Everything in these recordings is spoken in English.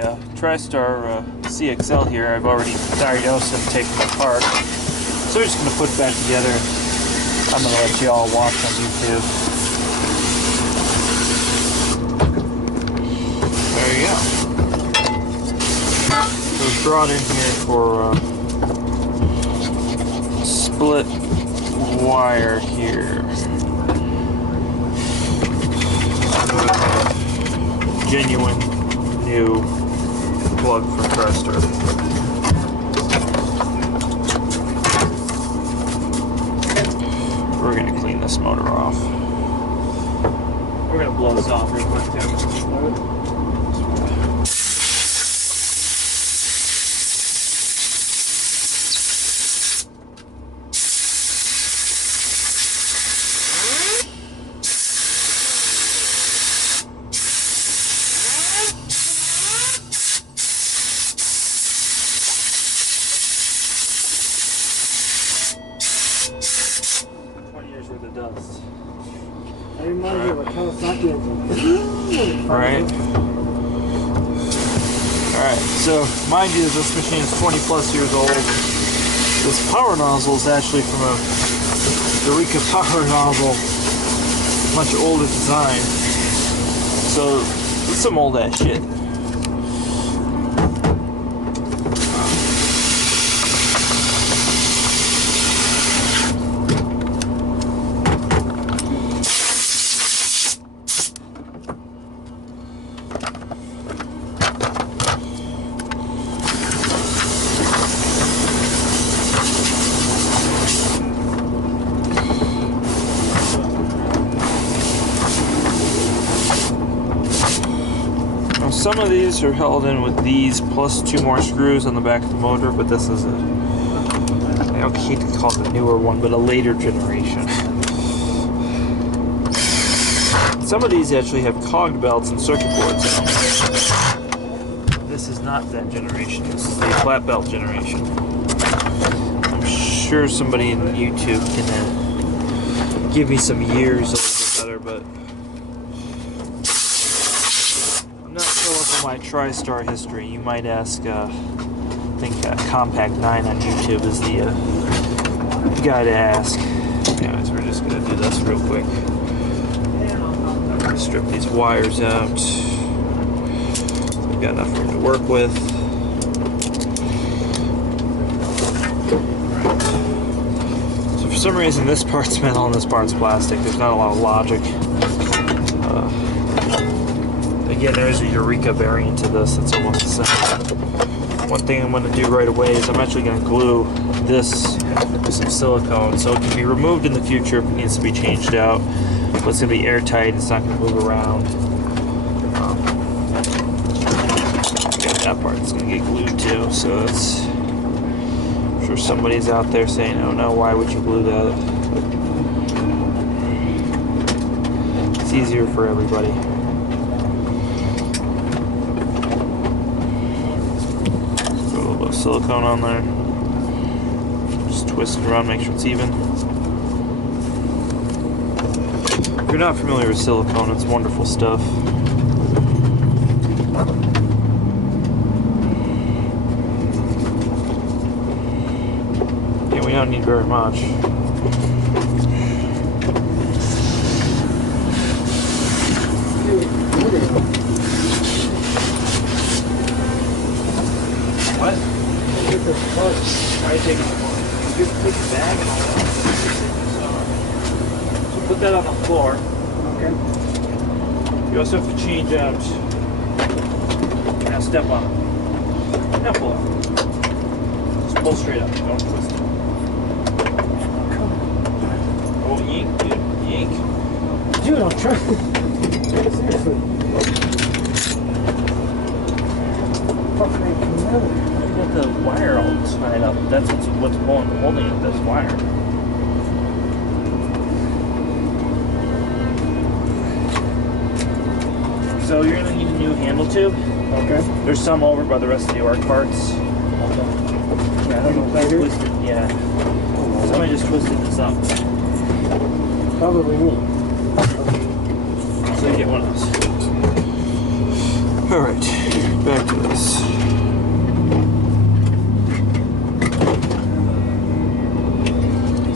the Tristar CXL here. I've already diagnosed and taken it apart. So we're just going to put it back together. I'm going to let you all watch on YouTube. There you go. So it's brought in here for split wire here. Genuine new plug from Tristar. We're going to clean this motor off. We're going to blow this off real quick too. 20 years worth of dust. I remind you of a Kawasaki engine. Right. Alright, so mind you, this machine is 20 plus years old. This power nozzle is actually from a Eureka power nozzle, much older design. So it's some old ass shit. Some of these are held in with these plus 2 more screws on the back of the motor, but this is I don't hate to call it a newer one, but a later generation. Some of these actually have cog belts and circuit boards in them. This is not that generation. This is the flat belt generation. I'm sure somebody in YouTube can give me some years a little bit better, but my Tristar history. You might ask, I think Compact 9 on YouTube is the guy to ask. Anyways, we're just going to do this real quick. I'm going to strip these wires out. We've got enough room to work with. Right. So for some reason this part's metal and this part's plastic. There's not a lot of logic. Again, there is a Eureka variant to this that's almost the same. One thing I'm going to do right away is I'm actually going to glue this with some silicone so it can be removed in the future if it needs to be changed out. But it's going to be airtight, it's not going to move around. Got that part that's going to get glued too, so that's, I'm sure somebody's out there saying, oh no, why would you glue that? It's easier for everybody. Silicone on there. Just twist it around, make sure it's even. If you're not familiar with silicone, it's wonderful stuff. Yeah, we don't need very much. What? Try taking a good big bag and all that. So put that on the floor. Okay. You also have to change out. Now step on it. Now pull out. Just pull straight up. Don't twist it. Oh, yank, dude. Yank. Dude, I'm trying. Seriously. Fucking Get the wire all tied up. That's what's holding up this wire. So you're gonna need a new handle tube. Okay. There's some over by the rest of the arc parts. Okay. Yeah, I don't know if I Twisted, yeah. Somebody just twisted this up. Probably me. So you get one of those. Alright. back to this.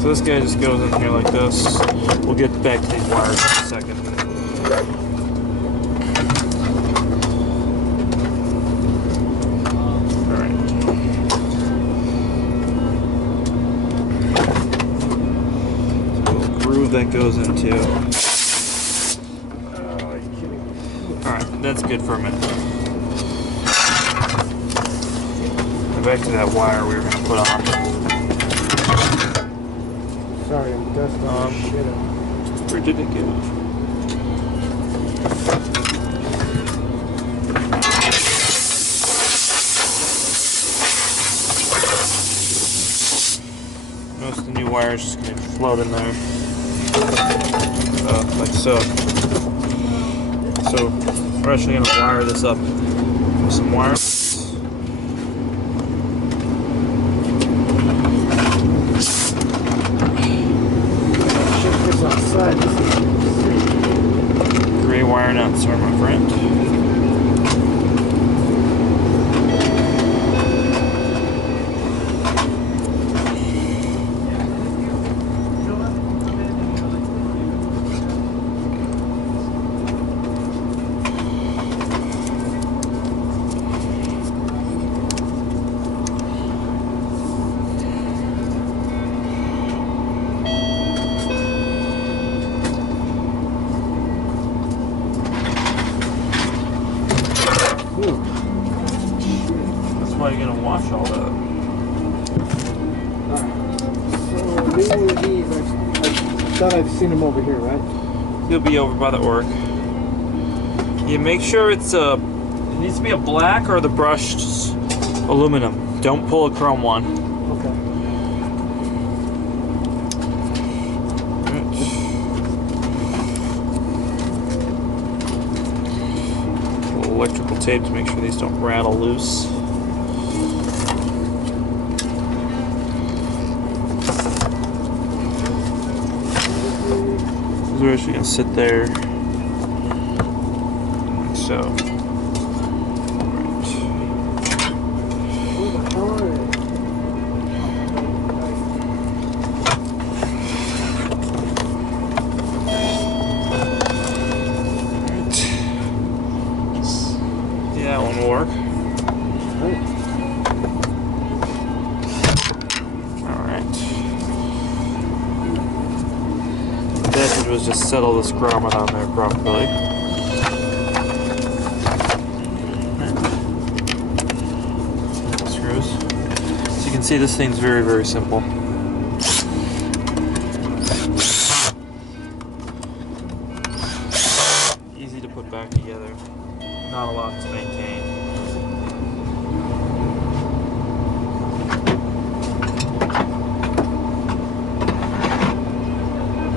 So this guy just goes in here like this. We'll get back to these wires in a second. Alright. So little groove that goes into. Alright, that's good for a minute. Now back to that wire we were going to put on. Sorry, I'm dusting shit up. Where did it go? Most of the new wires just going to float in there. Like so. So we're actually going to wire this up with some wire. Gray wire nuts are my friend. That's why you're gonna wash all that. Alright. So these, I thought I've seen them over here, right? He'll be over by the orc. You make sure it's it needs to be a black or the brushed aluminum. Don't pull a chrome one. Okay. Electrical tape to make sure these don't rattle loose. These are actually going to sit there like so. That one will work. Alright. The method was just settle this grommet on there properly. Screws. So you can see this thing's very, very simple. Easy to put back together. Not a lot to maintain.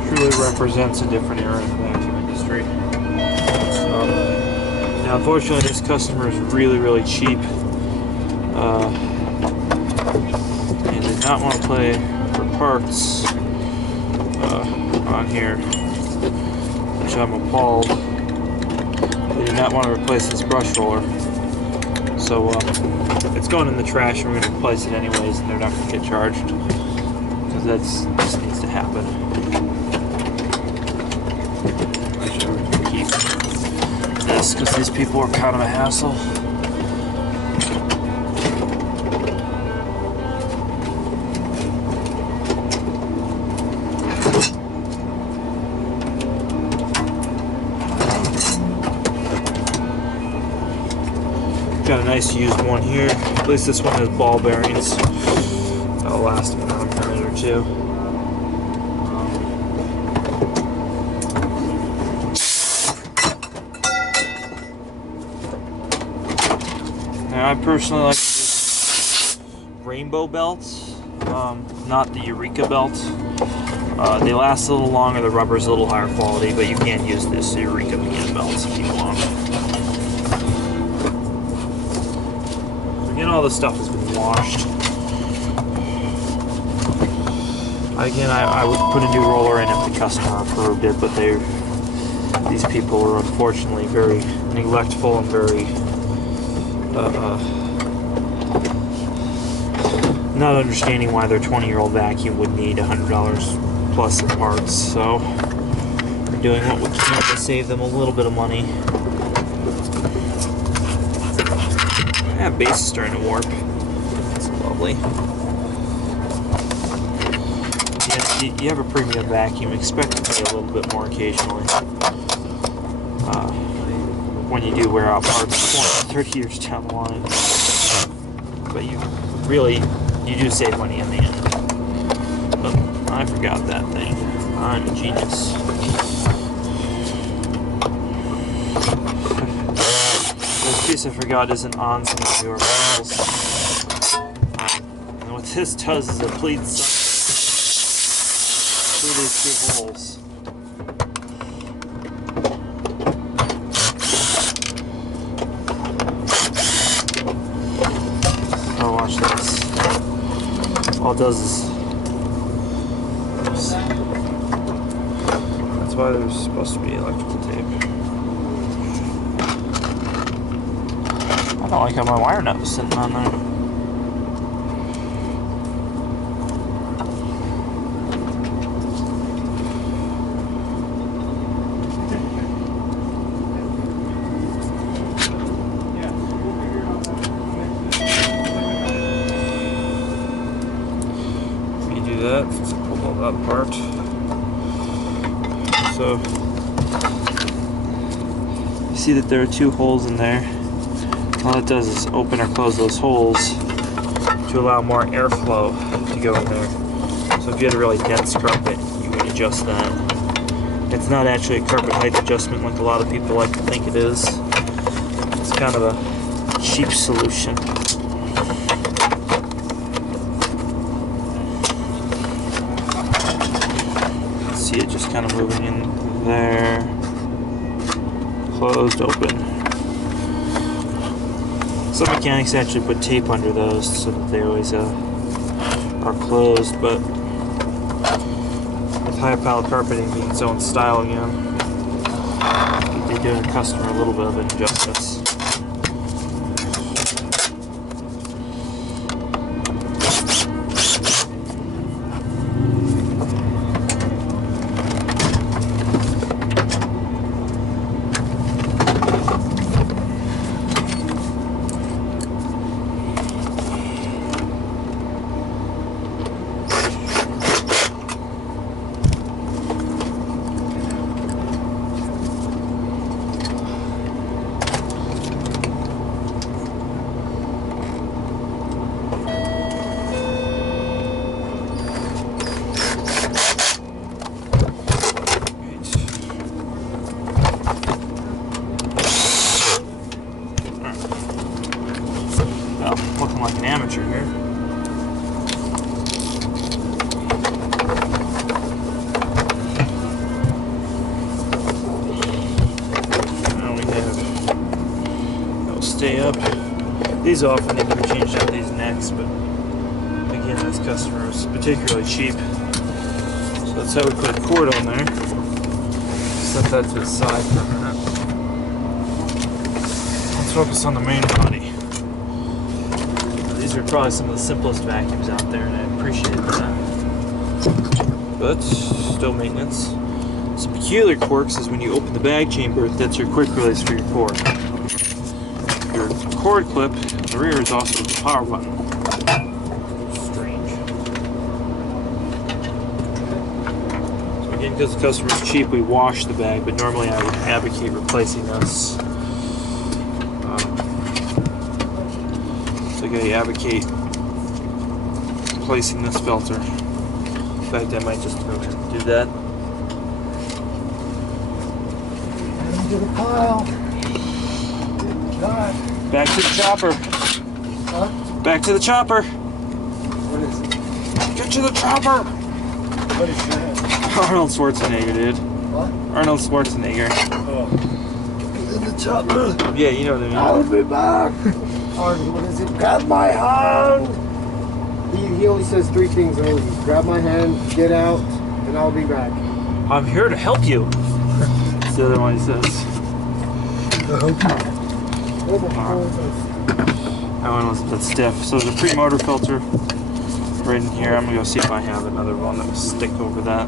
Truly represents a different era in the vacuum industry. Now, unfortunately, this customer is really, really cheap, and did not want to pay for parts on here, which I'm appalled. They did not want to replace this brush roller, so it's going in the trash and we're going to replace it anyways, and they're not going to get charged because that just needs to happen. I'm sure we're going to keep this because these people are kind of a hassle. Got a nice used one here. At least this one has ball bearings. That'll last about a minute or two. Now I personally like this rainbow belts, not the Eureka belt. They last a little longer, the rubber's a little higher quality, but you can use this Eureka PM belts if you want. Again, all this stuff has been washed. Again, I would put a new roller in if the customer approved it, but these people are unfortunately very neglectful and very Not understanding why their 20-year-old vacuum would need $100 plus in parts, so we're doing what we can to save them a little bit of money. Yeah, base is starting to warp. That's lovely. You have a premium vacuum, expect to pay a little bit more occasionally. When you do wear out parts 20, 30 years down the line. But you do save money in the end. But I forgot that thing. I'm a genius. This piece I forgot isn't on some of your panels. And what this does is it bleeds through these two holes. Oh, watch this. All it does is... Oops. That's why there's supposed to be electrical tape. I don't like how my wire nut was sitting on there. That, pull all that apart. So you see that there are two holes in there. All it does is open or close those holes to allow more airflow to go in there. So if you had a really dense carpet, you would adjust that. It's not actually a carpet height adjustment like a lot of people like to think it is. It's kind of a cheap solution. See it just kind of moving in there, closed, open. Some mechanics actually put tape under those so that they always are closed, but with high pallet carpeting being its own style again, they're doing a customer a little bit of injustice. Looking like an amateur here. Now we have they'll stay up. These often need to be changed out, these necks, but again, this customer was particularly cheap. So that's how we put a cord on there. Set that to the side for a minute. Let's focus on the main body. These are probably some of the simplest vacuums out there, and I appreciate that. But still maintenance. Some peculiar quirks is when you open the bag chamber, that's your quick release for your cord. Your cord clip in the rear is also the power button. Strange. So again, because the customer's cheap, we wash the bag, but normally I would advocate replacing this. I advocate replacing this filter. In fact, I might just go ahead and do that. Into the pile. Back to the chopper. Huh? Back to the chopper. What is it? Get to the chopper. What is that? Arnold Schwarzenegger, dude. What? Arnold Schwarzenegger. Oh. In the chopper. Yeah, you know what I mean. I'll be back. Arnold, what is it? Grab my hand. He only says three things only. Grab my hand, get out, and I'll be back. I'm here to help you. That's the other one he says. Where the hell is this? That one was a bit stiff. So there's a pre-motor filter right in here. I'm gonna go see if I have another one that will stick over that.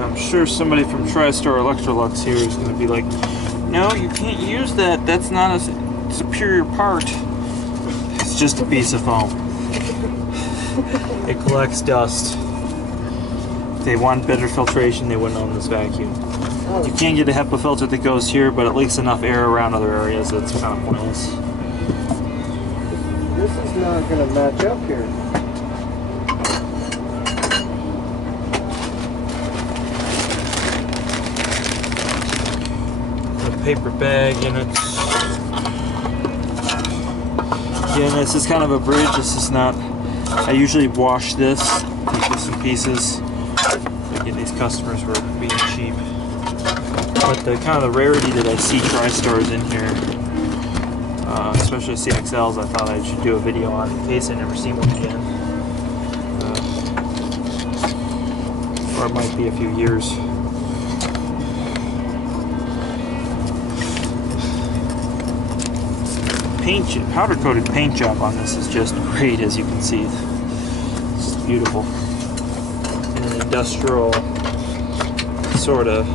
I'm sure somebody from Tristar Electrolux here is going to be like, no, you can't use that. That's not a superior part. It's just a piece of foam. It collects dust. If they want better filtration, they wouldn't own this vacuum. You can get a HEPA filter that goes here, but it leaks enough air around other areas that's kind of pointless. This is not going to match up here. Paper bag units. Again, this is kind of a bridge. This is not. I usually wash this, take this in pieces. Again, these customers were being cheap. But the kind of the rarity that I see Tristars in here, especially CXLs, I thought I should do a video on in case I never see one again. Or it might be a few years. Powder-coated paint job on this is just great, as you can see. It's beautiful. In an industrial sort of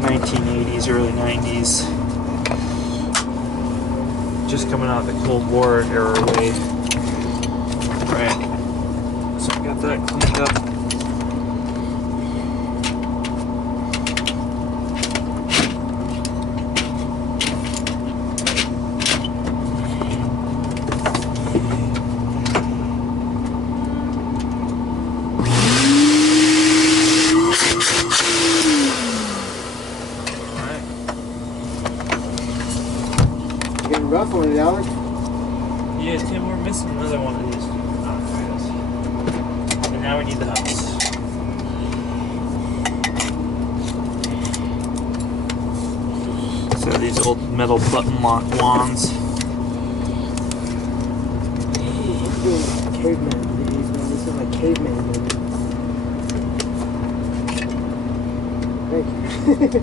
1980s, early 90s. Just coming out of the Cold War era way. Right. So I got that cleaned up. Getting rough on it, Alex. Yeah, Tim, we're missing another one of these. Oh, there it is. And now we need the house. So these old metal button lock wands. Caveman movies, man. This is like caveman movie. Thank you.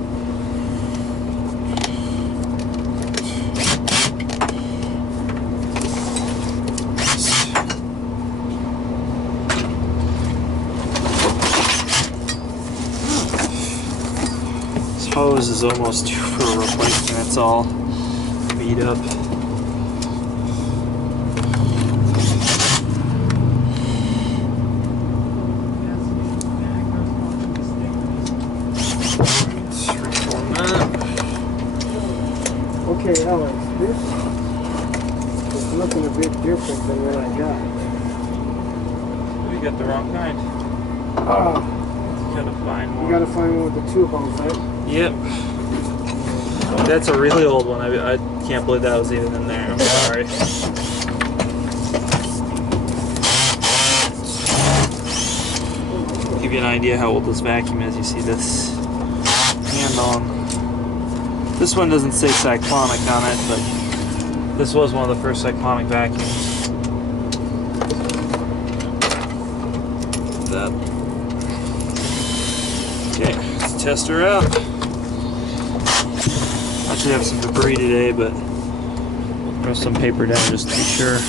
Hose is almost due for a replacement. It's all beat up. Okay, Alex, this is looking a bit different than what I got. We got the wrong kind. Gotta find one. You gotta find one with the two holes, right? Yep. That's a really old one. I can't believe that was even in there. I'm sorry. Give you an idea how old this vacuum is. You see this handle on. This one doesn't say cyclonic on it, but this was one of the first cyclonic vacuums. That. Okay, let's test her out. I should have some debris today, but throw some paper down just to be sure.